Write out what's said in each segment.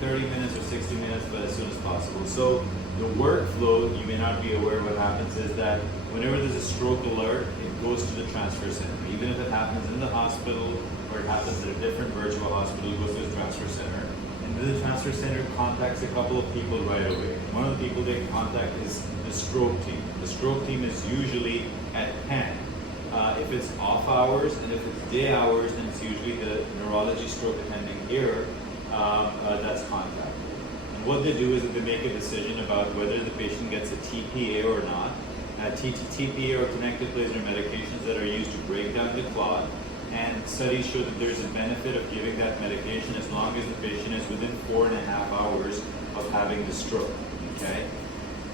30 minutes or 60 minutes, but as soon as possible. So the workflow, you may not be aware, what happens is that whenever there's a stroke alert, it goes to the transfer center. Even if it happens in the hospital or it happens at a different virtual hospital, it goes to the transfer center. And then the transfer center contacts a couple of people right away. One of the people they contact is the stroke team. The stroke team is usually at 10. If it's off hours and if it's day hours, then it's usually the neurology stroke attending here that's contacted. And what they do is that they make a decision about whether the patient gets a TPA or not. TPA or connected plasma medications that are used to break down the clot. And studies show that there's a benefit of giving that medication as long as the patient is within 4.5 hours of having the stroke. Okay?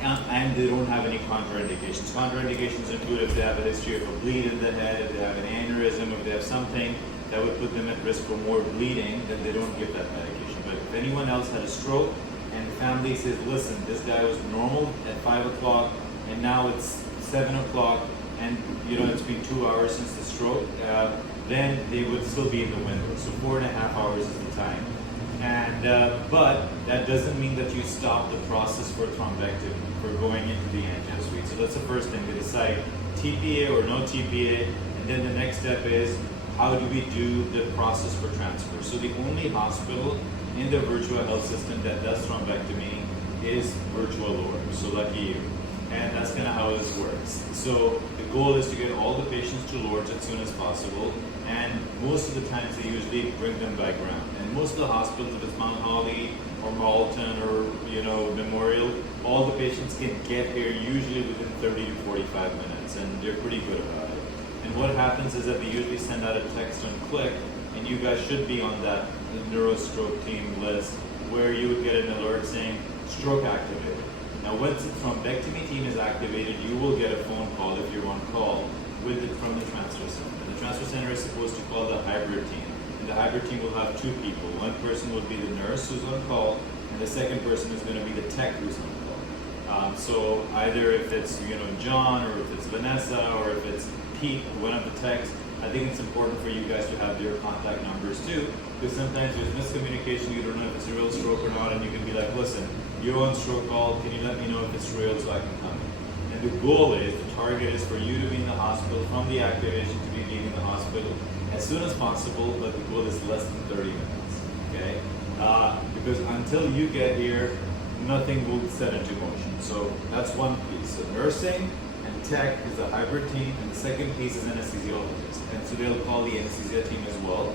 And they don't have any contraindications. Contraindications include if they have a history of a bleed in the head, if they have an aneurysm, if they have something that would put them at risk for more bleeding, then they don't give that medication. But if anyone else had a stroke and the family says, listen, this guy was normal at 5 o'clock and now it's 7 o'clock and it's been 2 hours since the stroke, then they would still be in the window. So 4.5 hours is the time. And but that doesn't mean that you stop the process for thrombectomy, for going into the angio suite. So that's the first thing, to decide TPA or no TPA, and then the next step is how do we do the process for transfer. So the only hospital in the virtual health system that does thrombectomy is Virtual Lourdes. So lucky you. And that's kind of how this works. So the goal is to get all the patients to Lourdes as soon as possible, and most of the times they usually bring them by ground. And most of the hospitals, if it's Mount Holly or Malton or Memorial, all the patients can get here usually within 30 to 45 minutes, and they're pretty good about it. And what happens is that they usually send out a text on click, and you guys should be on that neuro stroke team list where you would get an alert saying stroke activated. Now, once the thrombectomy team is activated, you will get a phone call if you're on call from the transfer center. And the transfer center is supposed to call the hybrid team. And the hybrid team will have two people. One person will be the nurse who's on call, and the second person is going to be the tech who's on call. So either if it's John, or if it's Vanessa, or if it's Pete, one of the techs, I think it's important for you guys to have their contact numbers too, because sometimes there's miscommunication. You don't know if it's a real stroke or not, and you can be like, listen, you're on stroke call, can you let me know if it's real so I can come in? And the goal is, the target is for you to be in the hospital from the activation to be leaving the hospital as soon as possible, but the goal is less than 30 minutes, okay? Because until you get here, nothing will set into motion. So that's one piece. So nursing and tech is a hybrid team, and the second piece is anesthesiologist. And so they'll call the anesthesia team as well.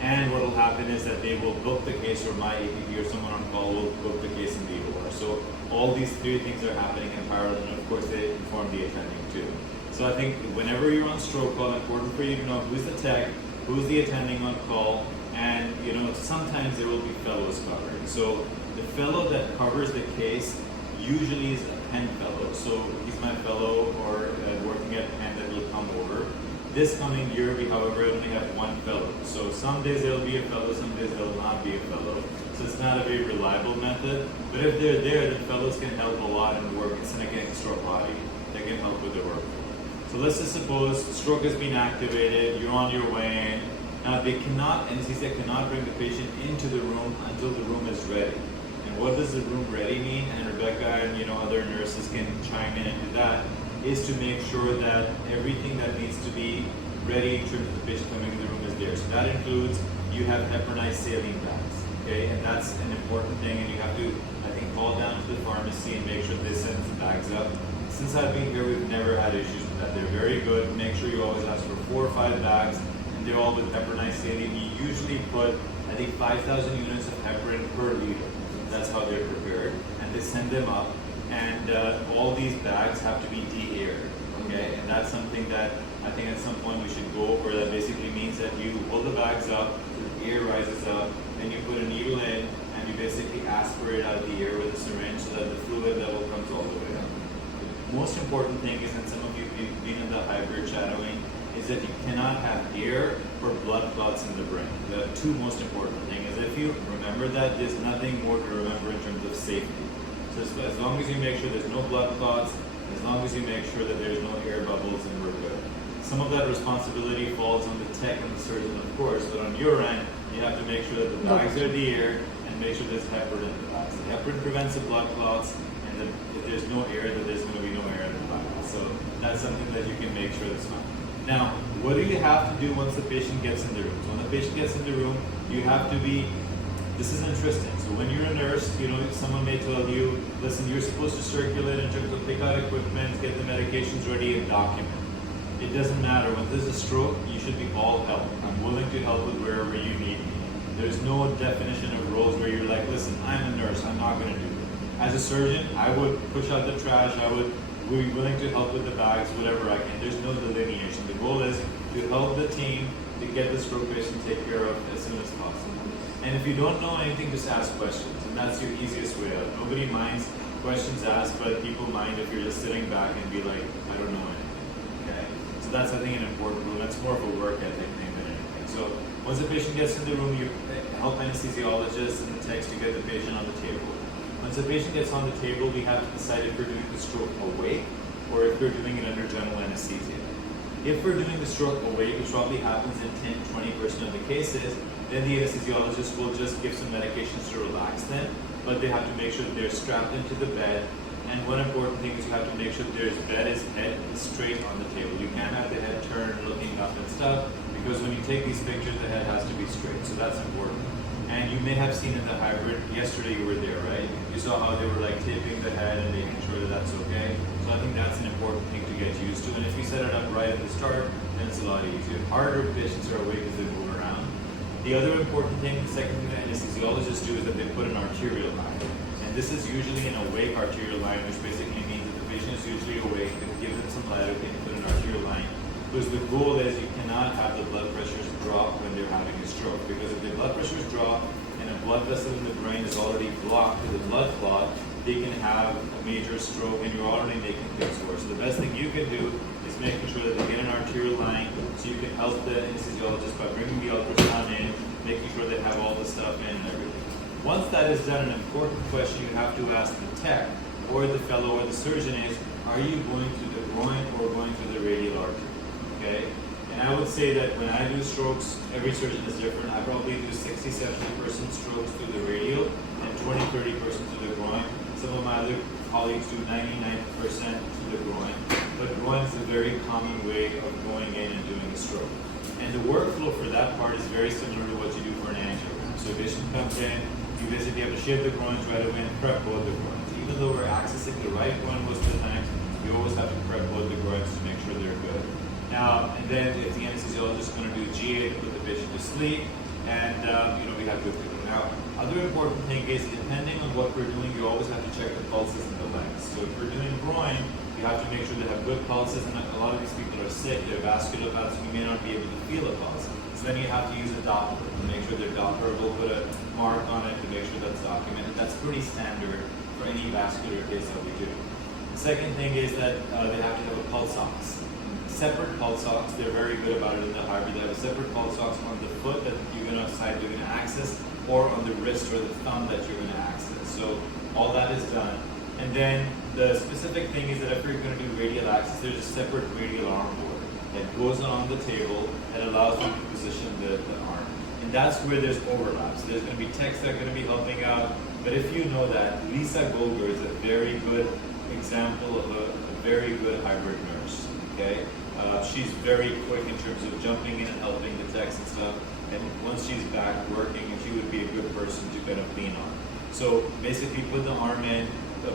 And what will happen is that they will book the case, or my APP or someone on call will book the case in the OR. So all these three things are happening in parallel, and of course they inform the attending too. So I think whenever you're on stroke call, it's important for you to know who's the tech, who's the attending on call, and sometimes there will be fellows covering. So the fellow that covers the case usually is a Penn fellow. So he's my fellow or working at Penn that will come over. This coming year, we, however, only have one fellow. So some days there'll be a fellow, some days there'll not be a fellow. So it's not a very reliable method. But if they're there, then fellows can help a lot in the work. It's an extra body that can help with the work. So let's just suppose stroke has been activated, you're on your way in. Now anesthesia cannot bring the patient into the room until the room is ready. And what does the room ready mean? And Rebecca and other nurses can chime in into that. Is to make sure that everything that needs to be ready in terms of the patient coming in the room is there. So that includes, you have heparinized saline bags, okay? And that's an important thing, and you have to, I think, call down to the pharmacy and make sure they send the bags up. Since I've been here, we've never had issues with that. They're very good. Make sure you always ask for 4 or 5 bags, and they're all with heparinized saline. You usually put, I think, 5,000 units of heparin per liter. That's how they're prepared, and they send them up. And all these bags have to be de-aired, okay? And that's something that I think at some point we should go over. That basically means that you hold the bags up, the air rises up, then you put a needle in, and you basically aspirate out the air with a syringe so that the fluid level comes all the way up. The most important thing is, and some of you have been in the hybrid shadowing, is that you cannot have air or blood clots in the brain. The two most important things is, if you remember that, there's nothing more to remember in terms of safety. So as long as you make sure there's no blood clots, as long as you make sure that there's no air bubbles, and we're good. some of that responsibility falls on the tech and the surgeon, of course, but on your end, you have to make sure that the bags are the air and make sure there's heparin in the bags. The heparin prevents the blood clots, and if there's no air, then there's going to be no air in the bag. So that's something that you can make sure that's fine. Now, what do you have to do once the patient gets in the room? So when the patient gets in the room, you have to be, this is interesting. So when you're a nurse, someone may tell you, listen, you're supposed to circulate in terms of pick out equipment, get the medications ready, and document. It doesn't matter. When there's a stroke, you should be all help. I'm willing to help with wherever you need me. There's no definition of roles where you're like, listen, I'm a nurse, I'm not going to do it. As a surgeon, I would push out the trash, I would be willing to help with the bags, whatever I can. There's no delineation. The goal is to help the team to get the stroke patient taken care of as soon as possible. And if you don't know anything, just ask questions, and that's your easiest way out. Nobody minds questions asked, but people mind if you're just sitting back and be like, I don't know anything. Okay? So that's, I think, an important rule. That's more of a work ethic thing than anything. So once the patient gets in the room, you help anesthesiologists and the techs to get the patient on the table. Once the patient gets on the table, we have to decide if we're doing the stroke awake or if we're doing it under general anesthesia. If we're doing the stroke awake, which probably happens in 10-20% of the cases, then the anesthesiologist will just give some medications to relax them, but they have to make sure that they're strapped into the bed. And one important thing is you have to make sure their head is straight on the table. You can't have the head turned looking up and stuff, because when you take these pictures, the head has to be straight. So that's important. And you may have seen in the hybrid, yesterday you were there, right? You saw how they were like taping the head and making sure that that's okay. So I think that's an important thing to get used to. And if you set it up right at the start, then it's a lot easier. Harder patients are awake as they move around. The other important thing, the second thing that anesthesiologists do is that they put an arterial line. And this is usually an awake arterial line, which basically means that the patient is usually awake, and give them some light, okay, you put an arterial line. Because the goal is you cannot have the blood pressures drop when they're having a stroke. Because if the blood pressures drop and a blood vessel in the brain is already blocked with a blood clot, they can have a major stroke and you're already making things worse. So the best thing you can do is making sure that they get an arterial line so you can help the anesthesiologist by bringing the ultrasound in, making sure they have all the stuff in and everything. Once that is done, an important question you have to ask the tech or the fellow or the surgeon is, are you going through the groin or going through the radial artery? Okay? And I would say that when I do strokes, every surgeon is different. I probably do 60-70% strokes through the radial and 20-30% through the groin. Some of my other colleagues do 99% through the groin. But groin is a very common way of going in and doing a stroke. And the workflow for that part is very similar to what you do for an angiogram. So a patient comes in, you basically have to shave the groins right away and prep both the groins. Even though we're accessing the right groin most of the time, you always have to prep both the groins to make sure they're good. And then if the anesthesiologist is going to do GA to put the patient to sleep, and we have good people. Now, other important thing is, depending on what we're doing, you always have to check the pulses and the legs. So if we're doing groin, you have to make sure they have good pulses, and a lot of these people are sick, they're vascular valves, and you may not be able to feel a pulse. So then you have to use a Doppler to make sure their Doppler will put a mark on it to make sure that's documented. That's pretty standard for any vascular case that we do. The second thing is that they have to have a pulse ox. Separate pulse ox, they're very good about it in the hybrid. They have a separate pulse ox on the foot that you're going to decide you're going to access, or on the wrist or the thumb that you're going to access. So all that is done. And then the specific thing is that if you're going to do radial access, there's a separate radial arm board that goes on the table that allows you to position the arm. And that's where there's overlaps. There's going to be techs that are going to be helping out. But if you know that, Lisa Golger is a very good example of a very good hybrid nurse. Okay? She's very quick in terms of jumping in and helping the techs and stuff. And once she's back working, she would be a good person to kind of lean on. So basically put the arm in,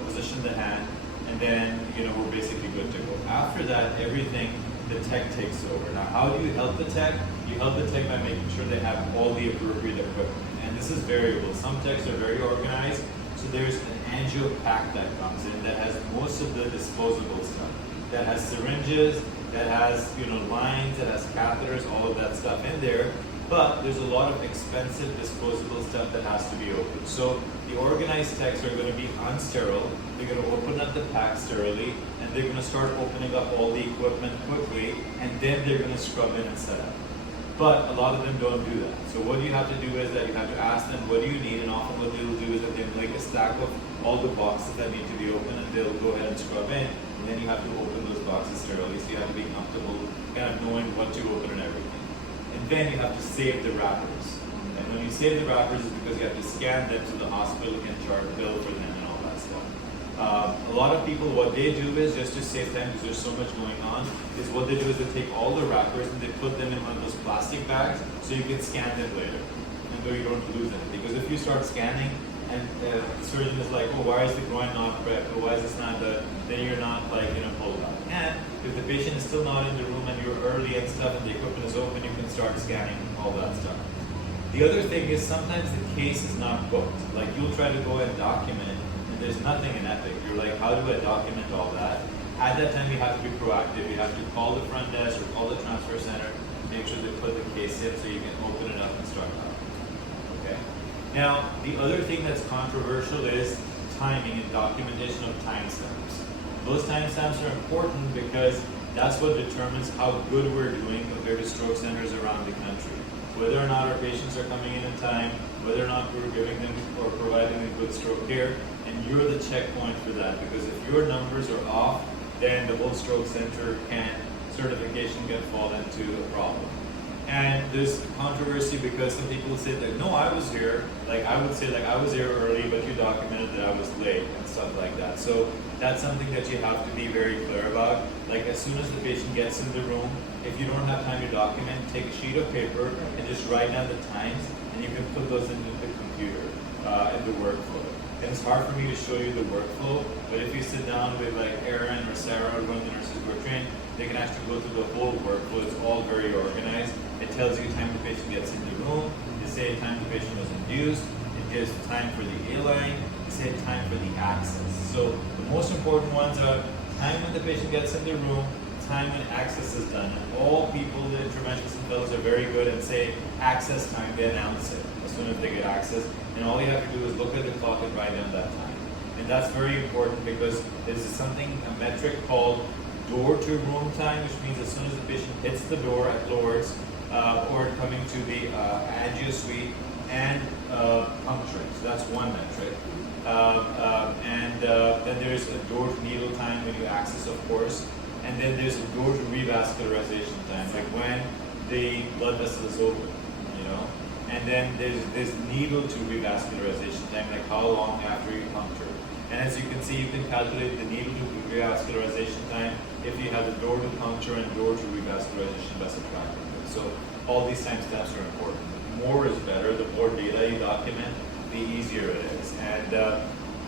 position the hand, and then we're basically good to go. After that, everything the tech takes over. Now, how do you help the tech? You help the tech by making sure they have all the appropriate equipment. And this is variable. Some techs are very organized, so there's an angio pack that comes in that has most of the disposable stuff. That has syringes, that has lines, that has catheters, all of that stuff in there. But there's a lot of expensive disposable stuff that has to be opened. So the organized techs are going to be unsterile. They're going to open up the pack sterilely, and they're going to start opening up all the equipment quickly, and then they're going to scrub in and set up. But a lot of them don't do that. So what you have to do is that you have to ask them, what do you need? And often what they will do is that they make a stack of all the boxes that need to be opened, and they'll go ahead and scrub in. And then you have to open those boxes thoroughly, so you have to be comfortable kind of knowing what to open and everything. And then you have to save the wrappers. And when you save the wrappers, it's because you have to scan them so the hospital can charge a bill for them and all that stuff. A lot of people, what they do is, just to save time because there's so much going on, is what they do is they take all the wrappers and they put them in one of those plastic bags so you can scan them later, and though you don't lose them. Because if you start scanning and the surgeon is like, oh, why is the groin not prepped, or why is this not done, then you're not pulled out. And if the patient is still not in the room and you're early and stuff and the equipment is open, you can start scanning all that stuff. The other thing is sometimes the case is not booked. Like you'll try to go and document, and there's nothing in Epic. You're like, how do I document all that? At that time, you have to be proactive. You have to call the front desk or call the transfer center, make sure they put the case in so you can open it up and start out. Okay. Now, the other thing that's controversial is timing and documentation of timestamps. Those timestamps are important because that's what determines how good we're doing compared to stroke centers around the country. Whether or not our patients are coming in time, whether or not we're giving them or providing them good stroke care, and you're the checkpoint for that. Because if your numbers are off, then the whole stroke center certification can fall into a problem. And there's controversy because some people say that, no, I was here. Like I would say, like I was here early, but you documented that I was late and stuff like that. So that's something that you have to be very clear about. Like as soon as the patient gets in the room, if you don't have time to document, take a sheet of paper and just write down the times, and you can put those into the computer in the workflow. And it's hard for me to show you the workflow, but if you sit down with like Aaron or Sarah, or one of the nurses who are trained, they can actually go through the whole workflow. It's all very organized. It tells you time the patient gets in the room, they say time the patient was induced, it gives time for the A-line, they say time for the access. So the most important ones are time when the patient gets in the room, time when access is done. And all people, the interventionists and fellows are very good and say access time, they announce it as soon as they get access. And all you have to do is look at the clock and write down that time. And that's very important because there's something, a metric called door to room time, which means as soon as the patient hits the door at Lord's or coming to the angio suite and puncturing. So that's one metric. Then there's a door to needle time when you access, of course. And then there's a door to revascularization time, like when the blood vessel is open, you know. And then there's needle to revascularization time, like how long after you puncture. And as you can see, you can calculate the needle to revascularization time if you have the door to puncture and door to revascularization by subtracting them. So all these timestamps are important. The more is better. The more data you document, the easier it is. And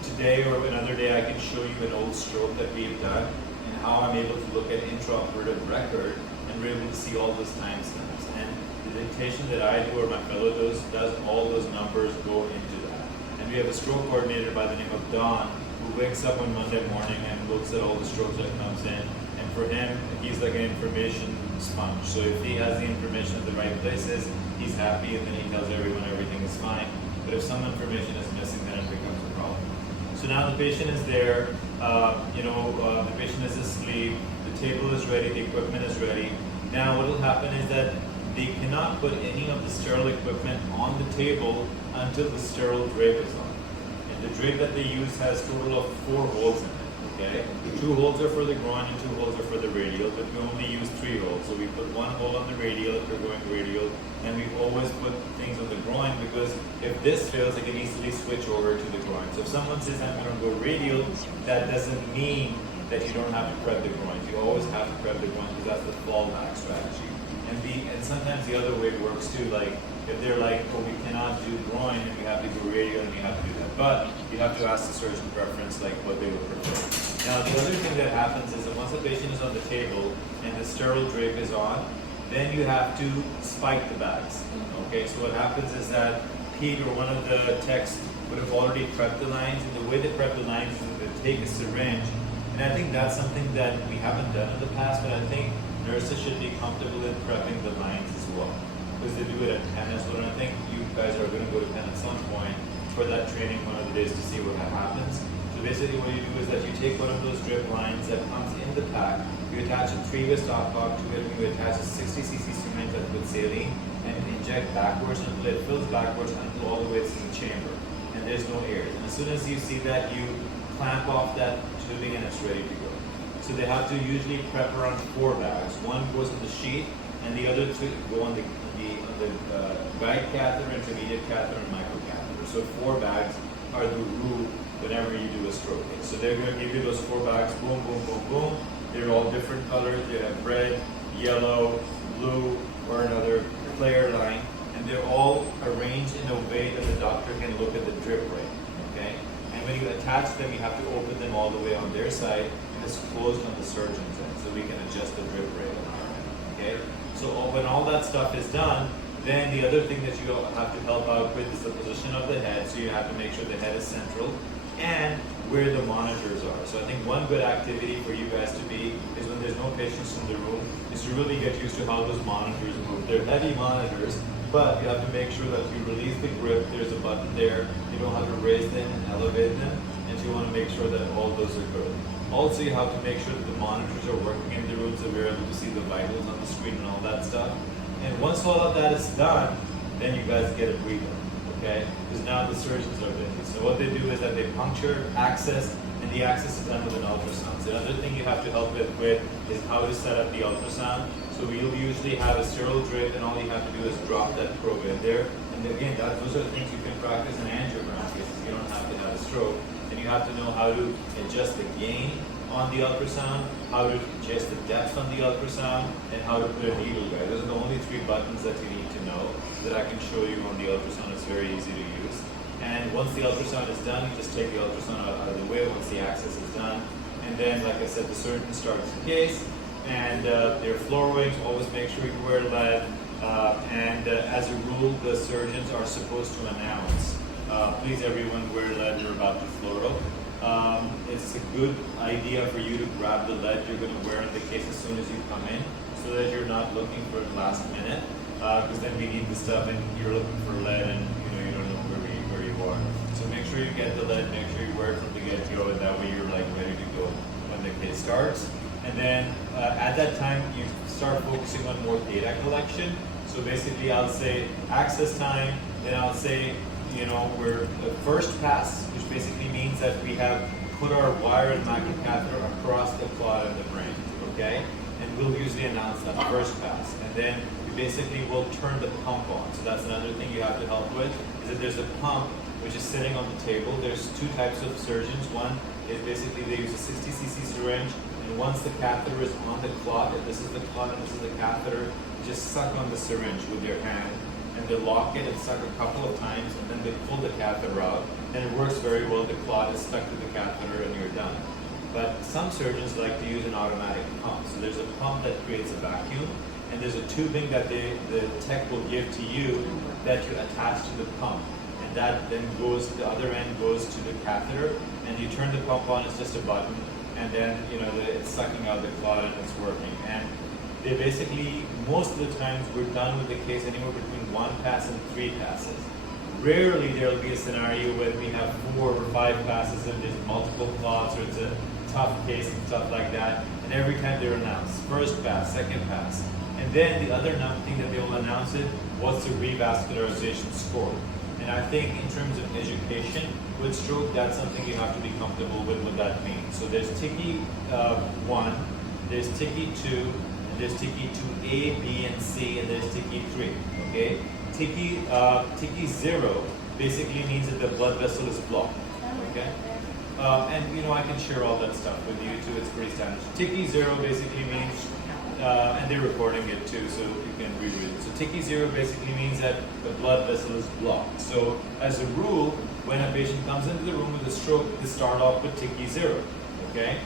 today or another day, I can show you an old stroke that we've done and how I'm able to look at intraoperative record and we're able to see all those timestamps. And the dictation that I do or my fellow does all those numbers go into that. And we have a stroke coordinator by the name of Don who wakes up on Monday morning and looks at all the strokes that comes in. And for him, he's like an information sponge. So if he has the information at the right places, he's happy and then he tells everyone everything is fine. But if some information is missing, then it becomes a problem. So now the patient is there, the patient is asleep, the table is ready, the equipment is ready. Now what will happen is that they cannot put any of the sterile equipment on the table until the sterile drape is on. And the drape that they use has a total of 4 holes in it. Okay, 2 holes are for the groin and 2 holes are for the radial, but we only use 3 holes. So we put 1 hole on the radial if we're going radial, and we always put things on the groin because if this fails, it can easily switch over to the groin. So if someone says I'm going to go radial, that doesn't mean that you don't have to prep the groin. You always have to prep the groin because that's the fallback strategy. And sometimes the other way works too, like if they're like, oh, we cannot do groin and we have to go radial and we have to do that. But you have to ask the surgeon preference, like what they would prefer. Now the other thing that happens is that once the patient is on the table and the sterile drape is on, then you have to spike the bags. Okay, so what happens is that Pete or one of the techs would have already prepped the lines, and the way they prep the lines is that they take a syringe. And I think that's something that we haven't done in the past, but I think nurses should be comfortable in prepping the lines as well, because they do it at Penn as well. And I think you guys are going to go to Penn at some point for that training one of the days to see what happens. So basically what you do is that you take one of those drip lines that comes in the pack, you attach a 3-way stopcock to it, and you attach a 60cc cement with saline and inject backwards until it fills backwards until all the way to the chamber. And there's no air. And as soon as you see that, you clamp off that tubing and it's ready to go. So they have to usually prep around 4 bags. One goes on the sheet and the other 2 go on the guide catheter, intermediate catheter, and micro catheter. So 4 bags are the rule whenever you do a stroke case. So they're going to give you those 4 bags, boom, boom, boom, boom. They're all different colors. They have red, yellow, blue, or another clear line. And they're all arranged in a way that the doctor can look at the drip rate, okay? And when you attach them, you have to open them all the way on their side, and it's closed on the surgeon's end, so we can adjust the drip rate on our end, okay? So when all that stuff is done, then the other thing that you have to help out with is the position of the head, so you have to make sure the head is central, and where the monitors are. So I think one good activity for you guys to be is when there's no patients in the room, is to really get used to how those monitors move. They're heavy monitors, but you have to make sure that you release the grip, there's a button there, you don't have to raise them and elevate them, and you want to make sure that all those are good. Also, you have to make sure that the monitors are working in the room so we're able to see the vitals on the screen and all that stuff. And once all of that is done, then you guys get a breather, okay? Because now the surgeons are busy. So what they do is that they puncture, access, and the access is done with an ultrasound. So another thing you have to help with is how to set up the ultrasound. So we'll usually have a sterile drip, and all you have to do is drop that probe in there. And again, those are the things you can practice in angiogram cases. You don't have to have a stroke. And you have to know how to adjust the gain on the ultrasound, how to adjust the depth on the ultrasound, and how to put a needle guide. Those are the only 3 buttons that you need to know that I can show you on the ultrasound. It's very easy to use. And once the ultrasound is done, you just take the ultrasound out of the way once the access is done. And then, like I said, the surgeon starts the case. And their floor wings, always make sure you wear lead. As a rule, the surgeons are supposed to announce, please everyone wear lead, you're about to fluoro. It's a good idea for you to grab the lead you're going to wear in the case as soon as you come in, so that you're not looking for it last minute, because then we need the stuff and you're looking for lead and you don't know where you are. So make sure you get the lead, make sure you wear it from the get-go, and that way you're like ready to go when the case starts. And then at that time, you start focusing on more data collection. So basically, I'll say access time, then I'll say, we're the first pass, which basically means that we have put our wire and microcatheter across the clot in the brain, okay? And we'll usually announce that first pass. And then we basically will turn the pump on. So that's another thing you have to help with, is that there's a pump which is sitting on the table. There's 2 types of surgeons. One is basically they use a 60 cc syringe, and once the catheter is on the clot, and this is the clot and this is the catheter, just suck on the syringe with your hand, and they lock it and suck a couple of times, and then they pull the catheter out, and it works very well. The clot is stuck to the catheter and you're done. But some surgeons like to use an automatic pump. So there's a pump that creates a vacuum, and there's a tubing that the tech will give to you that you attach to the pump. And that then goes, the other end goes to the catheter, and you turn the pump on, it's just a button, and then it's sucking out the clot and it's working. And they basically, most of the times, we're done with the case anywhere between 1 pass and 3 passes. Rarely there will be a scenario where we have 4 or 5 passes and there's multiple clots, or it's a tough case and stuff like that. And every time they're announced, first pass, second pass. And then the other thing that they will announce is what's the revascularization score. And I think in terms of education with stroke, that's something you have to be comfortable with what that means. So there's TICI 1, there's TICI 2, and there's TICI 2A, B, and C, and there's TICI 3. Okay? TICI 0 basically means that the blood vessel is blocked. Okay? And I can share all that stuff with you too. It's pretty standard. TICI 0 basically means, and they're recording it too, so you can reread it. So TICI 0 basically means that the blood vessel is blocked. So as a rule, when a patient comes into the room with a stroke, they start off with TICI 0. Okay?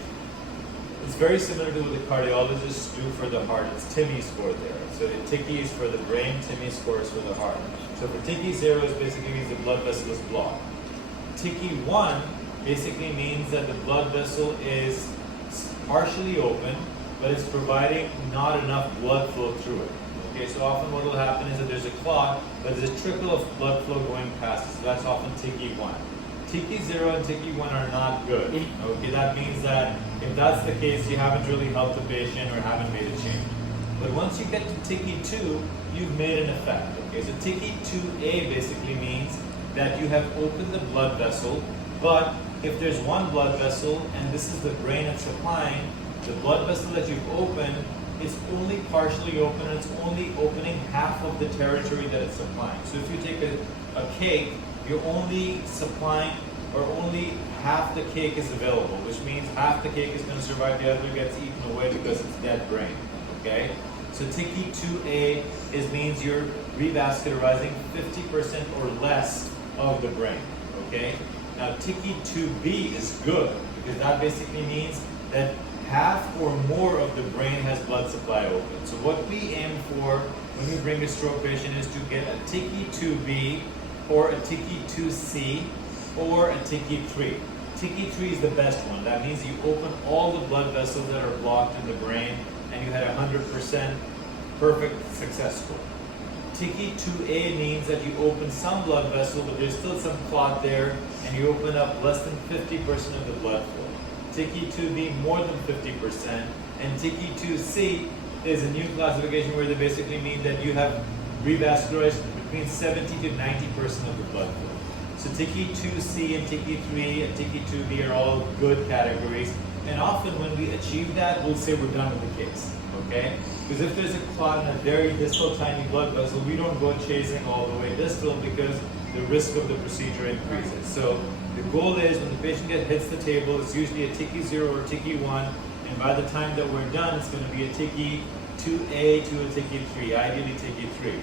It's very similar to what the cardiologists do for the heart. It's TIMI score there. So the TICI is for the brain, TIMI score is for the heart. So for TICI 0 is basically means the blood vessel is blocked. TICI 1 basically means that the blood vessel is partially open, but it's providing not enough blood flow through it. Okay, so often what will happen is that there's a clot, but there's a trickle of blood flow going past it. So that's often TICI 1. TICI 0 and TICI 1 are not good. Okay, that means that if that's the case, you haven't really helped the patient or haven't made a change. But once you get to TICI 2, you've made an effect. Okay, so TICI 2A basically means that you have opened the blood vessel, but if there's one blood vessel and this is the brain it's supplying, the blood vessel that you've opened is only partially open, and it's only opening half of the territory that it's supplying. So if you take a cake, you're only supplying, or only half the cake is available, which means half the cake is going to survive, the other gets eaten away because it's dead brain. Okay? So TICI 2A means you're revascularizing 50% or less of the brain. Okay? Now TICI 2B is good, because that basically means that half or more of the brain has blood supply open. So what we aim for when we bring a stroke patient is to get a TICI 2B or a TICI 2C or a TICI 3. TICI 3 is the best one. That means you open all the blood vessels that are blocked in the brain and you had 100% perfect success score. TICI 2A means that you open some blood vessel, but there's still some clot there, and you open up less than 50% of the blood flow. TICI 2B more than 50%, and TICI 2C is a new classification where they basically mean that you have revascularized between 70 to 90% of the blood flow. So TICI 2C and TICI 3 and TICI 2B are all good categories, and often when we achieve that, we'll say we're done with the case. Okay? Because if there's a clot in a very distal tiny blood vessel, we don't go chasing all the way distal because the risk of the procedure increases. So the goal is when the patient hits the table, it's usually a TICI 0 or TICI 1, and by the time that we're done, it's going to be a TICI 2A to a TICI 3, ideally TICI 3.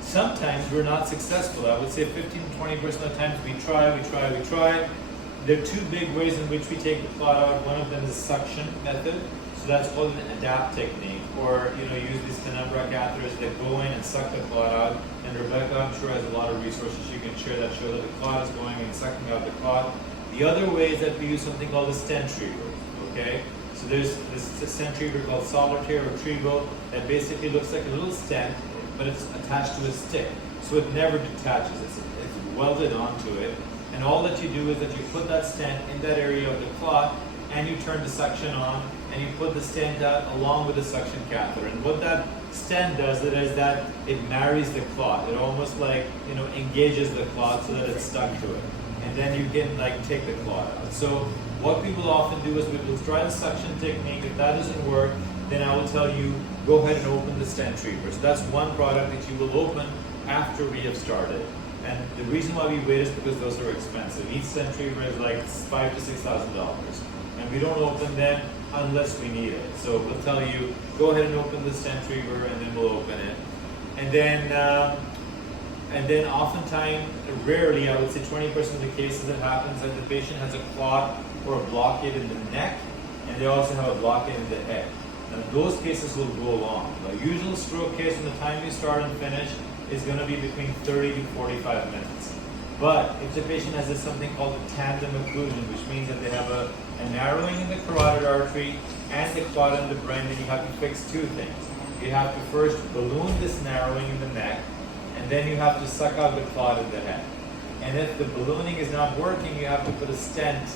Sometimes we're not successful. I would say 15 to 20% of the times we try. There are two big ways in which we take the clot out. One of them is suction method. So that's called an adapt technique, or use these penumbra catheters that go in and suck the clot out. And Rebecca, I'm sure, has a lot of resources she can share that show that the clot is going and sucking out the clot. The other way is that we use something called a stent retriever. Okay, so there's this stent retriever called Solitaire or Trevo that basically looks like a little stent, but it's attached to a stick, so it never detaches. It's welded onto it, and all that you do is that you put that stent in that area of the clot, and you turn the suction on, and you put the stent out along with the suction catheter. And what that stent does is that it marries the clot. It almost like engages the clot so that it's stuck to it, and then you can take the clot out. So what we will often do is we will try the suction technique. If that doesn't work, then I will tell you, go ahead and open the stent retriever. So that's one product that you will open after we have started. And the reason why we wait is because those are expensive. Each stent retriever is like $5,000 to $6,000. And we don't open them unless we need it. So we'll tell you, go ahead and open the stent retriever, and then we'll open it. And then oftentimes, rarely, I would say 20% of the cases, it happens that the patient has a clot or a blockade in the neck, and they also have a blockade in the head. Now those cases will go long. The usual stroke case from the time you start and finish is going to be between 30 to 45 minutes. But if the patient has something called a tandem occlusion, which means that they have a narrowing in the carotid artery and the clot in the brain, then you have to fix two things. You have to first balloon this narrowing in the neck, and then you have to suck out the clot in the head. And if the ballooning is not working, you have to put a stent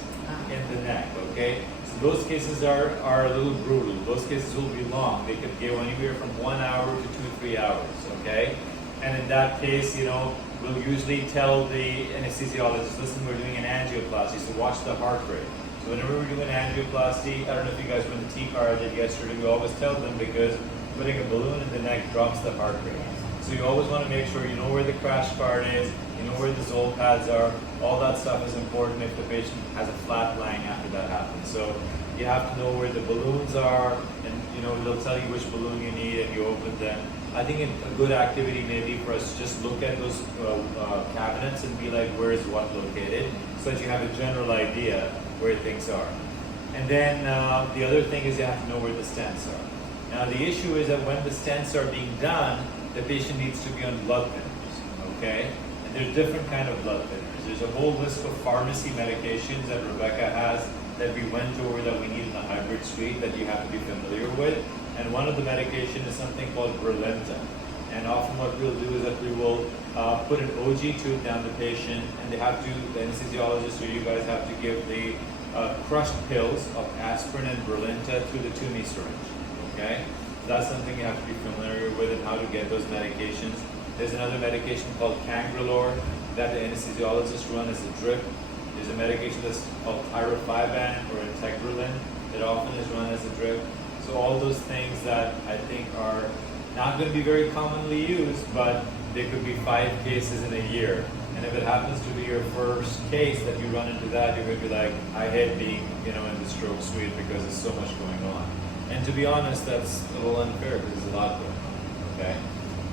in the neck, okay? So those cases are a little brutal. Those cases will be long. They could go anywhere from 1 hour to 2-3 hours, okay? And in that case, we'll usually tell the anesthesiologist, listen, we're doing an angioplasty, so watch the heart rate. So whenever we're doing angioplasty, I don't know if you guys were in the T-car I did yesterday, we always tell them, because putting a balloon in the neck drops the heart rate. So you always want to make sure you know where the crash cart is, you know where the Zoll pads are. All that stuff is important if the patient has a flat lying after that happens. So you have to know where the balloons are, and they'll tell you which balloon you need, and you open them. I think a good activity may be for us to just look at those cabinets and be like, where is what located, so that you have a general idea where things are. And then the other thing is you have to know where the stents are. Now the issue is that when the stents are being done, the patient needs to be on blood thinners, okay? And there's different kind of blood thinners. There's a whole list of pharmacy medications that Rebecca has that we went over that we need in the hybrid suite that you have to be familiar with. And one of the medication is something called Brilinta. And often what we'll do is that we will put an OG tube down the patient, and the anesthesiologist or you guys have to give the crushed pills of aspirin and Brilinta through the Toomey syringe, okay? So that's something you have to be familiar with and how to get those medications. There's another medication called Cangrelor that the anesthesiologists run as a drip. There's a medication that's called pyrofiban or integralin that often is run as a drip. So all those things that I think are not going to be very commonly used, but there could be 5 cases in a year. And if it happens to be your first case that you run into that, you're going to be like, I hate being, in the stroke suite because there's so much going on. And to be honest, that's a little unfair because there's a lot going on. Okay.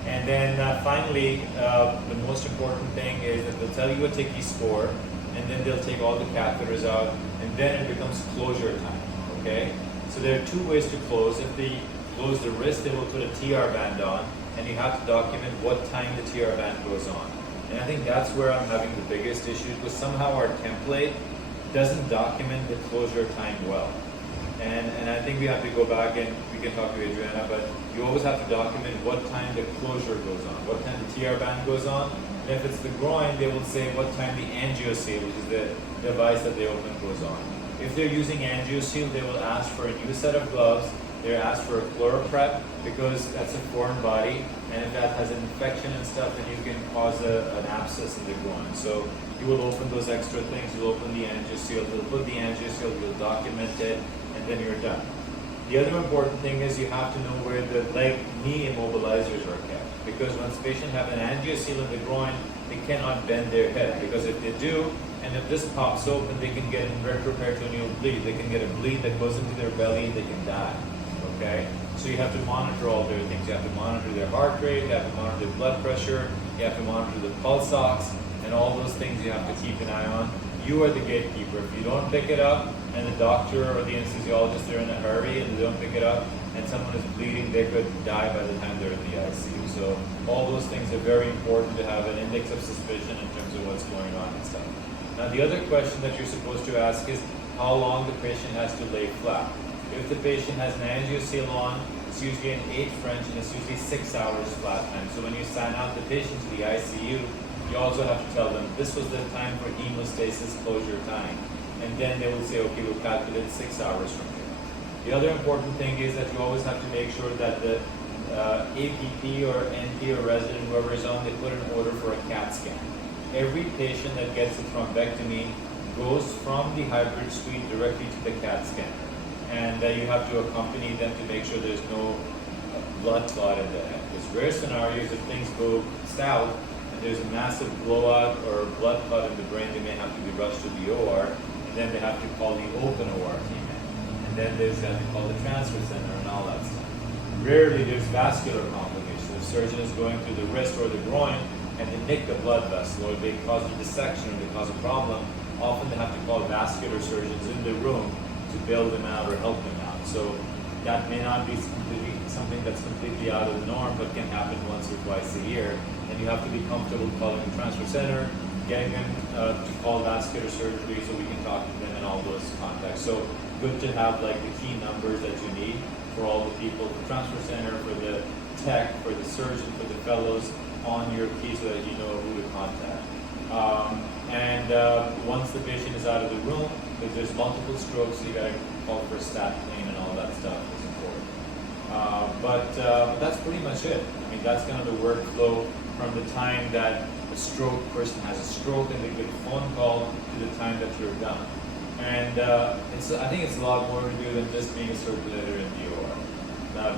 And then finally, the most important thing is that they'll tell you a Tiki score, and then they'll take all the catheters out, and then it becomes closure time. Okay. So there are 2 ways to close. If they close the wrist, they will put a TR band on, and you have to document what time the TR band goes on. And I think that's where I'm having the biggest issue, because somehow our template doesn't document the closure time well. And I think we have to go back, and we can talk to Adriana, but you always have to document what time the closure goes on, what time the TR band goes on. And if it's the groin, they will say what time the angioseal, which is the device that they open, goes on. If they're using angioseal, they will ask for a new set of gloves. They're asked for a ChloraPrep because that's a foreign body, and if that has an infection and stuff, then you can cause an abscess in the groin. So you will open those extra things, you'll open the angioseal, you'll put the angioseal, you'll document it, and then you're done. The other important thing is you have to know where the leg-knee immobilizers are kept, because once patients have an angioseal in the groin, they cannot bend their head, because if they do, and if this pops open, they can get a retroperitoneal bleed. They can get a bleed that goes into their belly, and they can die. Okay? So you have to monitor all their things. You have to monitor their heart rate, you have to monitor their blood pressure, you have to monitor the pulse ox, and all those things you have to keep an eye on. You are the gatekeeper. If you don't pick it up, and the doctor or the anesthesiologist are in a hurry and they don't pick it up, and someone is bleeding, they could die by the time they're in the ICU. So all those things are very important to have an index of suspicion in terms of what's going on and stuff. Now the other question that you're supposed to ask is how long the patient has to lay flat. If the patient has an angioseal on, it's usually an 8 French and it's usually 6 hours flat time. So when you sign out the patient to the ICU, you also have to tell them this was the time for hemostasis closure time. And then they will say, okay, we'll calculate 6 hours from here. The other important thing is that you always have to make sure that the APP or NP or resident, whoever is on, they put an order for a CAT scan. Every patient that gets a thrombectomy goes from the hybrid suite directly to the CAT scan. And you have to accompany them to make sure there's no blood clot in the head. There's rare scenarios if things go south and there's a massive blowout or blood clot in the brain, they may have to be rushed to the OR, and then they have to call the open OR team in. And then they have to call the transfer center and all that stuff. Rarely there's vascular complications. The surgeon is going through the wrist or the groin and they nick the blood vessel, or they cause a dissection, or they cause a problem. Often they have to call vascular surgeons in the room to bail them out or help them out. So that may not be something that's completely out of the norm, but can happen once or twice a year. And you have to be comfortable calling the transfer center, getting them to call vascular surgery so we can talk to them in all those contexts. So good to have the key numbers that you need for all the people, the transfer center, for the tech, for the surgeon, for the fellows on your key so that you know who to contact. Once the patient is out of the room, if there's multiple strokes, you got to call for a stat claim and all that stuff is important. But that's pretty much it. I mean, that's kind of the workflow from the time that a stroke person has a stroke and they get a phone call to the time that you're done. And I think it's a lot more to do than just being a circulator in the OR.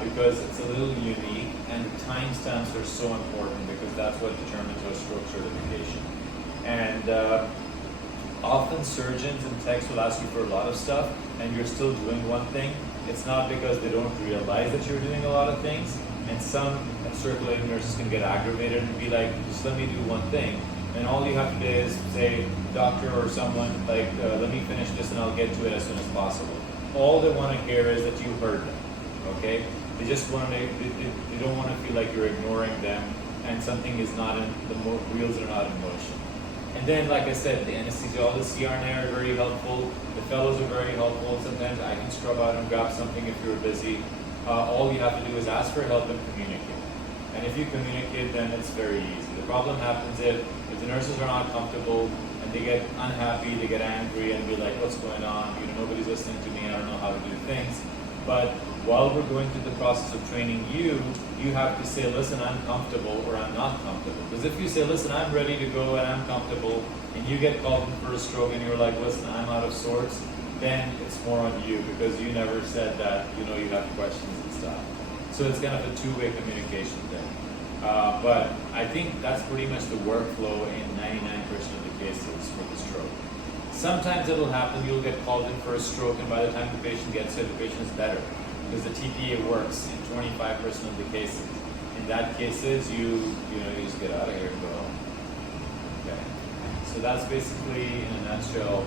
Because it's a little unique, and the timestamps are so important because that's what determines our stroke certification. And often surgeons and techs will ask you for a lot of stuff, and you're still doing one thing. It's not because they don't realize that you're doing a lot of things, and some circulating nurses can get aggravated and be like, just let me do one thing. And all you have to do is say, doctor or someone, let me finish this and I'll get to it as soon as possible. All they want to hear is that you heard them, okay? They just want to, they don't want to feel like you're ignoring them and something is not in, the wheels are not in motion. And then, like I said, the anesthesiologists, CRNA are very helpful. The fellows are very helpful. Sometimes I can scrub out and grab something if you're busy. All you have to do is ask for help and communicate. And if you communicate, then it's very easy. The problem happens if the nurses are not comfortable and they get unhappy, they get angry and be like, what's going on? Nobody's listening to me. I don't know how to do things. But while we're going through the process of training you, you have to say, listen, I'm comfortable or I'm not comfortable. Because if you say, listen, I'm ready to go and I'm comfortable, and you get called in for a stroke and you're like, listen, I'm out of sorts, then it's more on you because you never said that, you know, you have questions and stuff. So it's kind of a two-way communication thing. But I think that's pretty much the workflow in 99% of the cases for the stroke. Sometimes it'll happen, you'll get called in for a stroke, and by the time the patient gets here, the patient is better because the TPA works in 25% of the cases. In that cases, you just get out of here and go home. Okay. So that's basically, in a nutshell,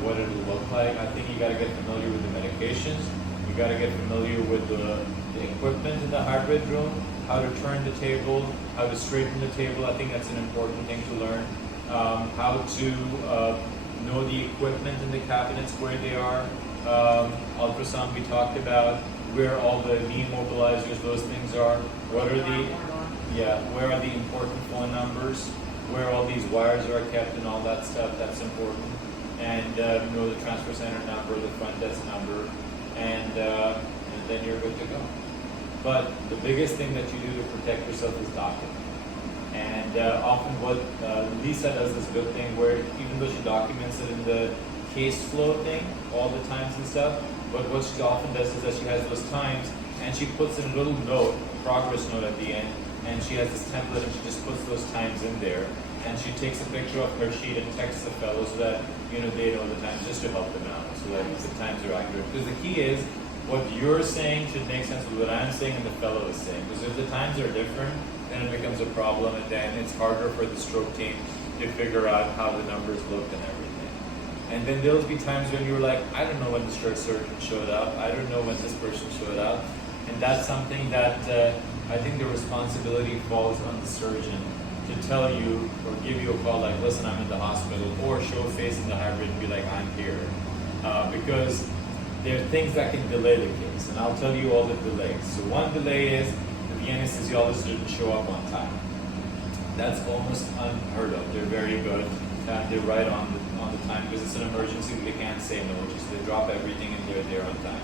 what it'll look like. I think you got to get familiar with the medications. You got to get familiar with the equipment in the heart rate room, how to turn the table, how to straighten the table. I think that's an important thing to learn. How to know the equipment in the cabinets, where they are. Ultrasound we talked about, where all the knee immobilizers, those things are. Where are the important phone numbers, where all these wires are kept and all that stuff, that's important. And know the transfer center number, the front desk number, and then you're good to go. But the biggest thing that you do to protect yourself is document. And often what Lisa does this good thing where even though she documents it in the case flow thing, all the times and stuff, but what she often does is that she has those times and she puts in a little note, a progress note at the end, and she has this template and she just puts those times in there. And she takes a picture of her sheet and texts the fellows so that they know the times, just to help them out, so that the times are accurate. Because the key is, what you're saying should make sense with what I'm saying and the fellow is saying. Because if the times are different, then it becomes a problem, and then it's harder for the stroke team to figure out how the numbers look and everything. And then there'll be times when you're like, I don't know when the stroke surgeon showed up, I don't know when this person showed up, and that's something that I think the responsibility falls on the surgeon to tell you or give you a call like, listen, I'm in the hospital, or show a face in the hybrid and be like, I'm here. Because there are things that can delay the case, and I'll tell you all the delays. So one delay is the anesthesiologist didn't show up on time. That's almost unheard of. They're very good. They're right on the time because it's an emergency. They can't say no, just they drop everything and they're there on time.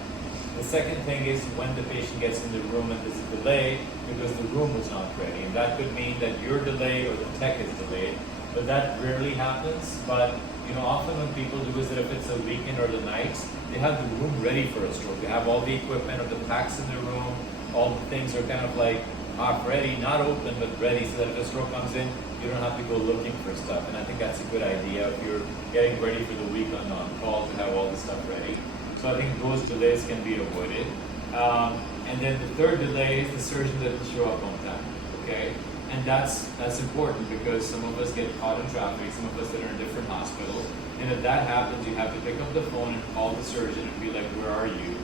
The second thing is when the patient gets in the room and there's a delay because the room was not ready. And that could mean that you're delayed or the tech is delayed, but that rarely happens. But often what people do is that if it's a weekend or the nights, they have the room ready for a stroke. They have all the equipment or the packs in the room, all the things are kind of like half ready, not open, but ready, so that if a stroke comes in, you don't have to go looking for stuff. And I think that's a good idea if you're getting ready for the week on call to have all the stuff ready. So I think those delays can be avoided. And then the third delay is the surgeon doesn't show up on time, okay? And that's important because some of us get caught in traffic, some of us that are in different hospitals. And if that happens, you have to pick up the phone and call the surgeon and be like, where are you?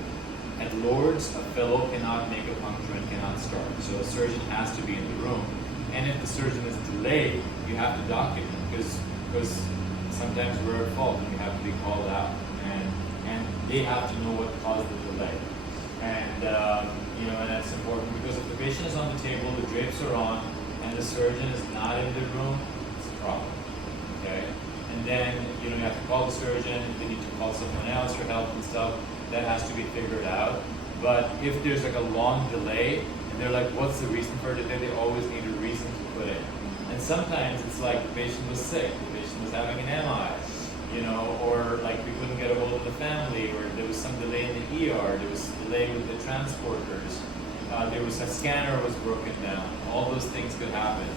At Lord's, a fellow cannot make a puncture and cannot start. So a surgeon has to be in the room. And if the surgeon is delayed, you have to document because sometimes we're at fault and we have to be called out. And they have to know what caused the delay. And and that's important because if the patient is on the table, the drapes are on, and the surgeon is not in the room, it's a problem. Okay? And then you have to call the surgeon, if they need to call someone else for help and stuff, that has to be figured out. But if there's like a long delay, and they're like, what's the reason for it? Then they always need a reason to put in. And sometimes it's like the patient was sick, the patient was having an MI, or like we couldn't get a hold of the family, or there was some delay in the ER, there was delay with the transporters, there was a scanner was broken down. All those things could happen.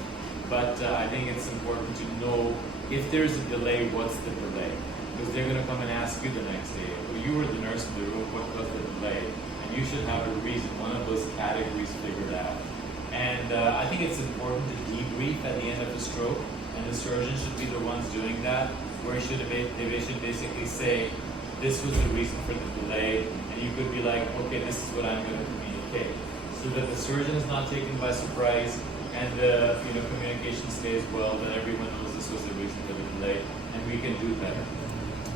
But I think it's important to know if there's a delay, what's the delay? Because they're going to come and ask you the next day, well, you were the nurse in the room, what was the delay? And you should have a reason, one of those categories figured out. And I think it's important to debrief at the end of the stroke, and the surgeon should be the ones doing that, where they should basically say, this was the reason for the delay, and you could be like, okay, this is what I'm going to communicate. So that the surgeon is not taken by surprise, and the communication stays well, that everyone knows this was the reason for the delay, and we can do better.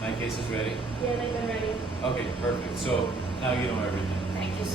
My case is ready? Yeah, I'm ready. Okay, perfect. So now you know everything. Thank you so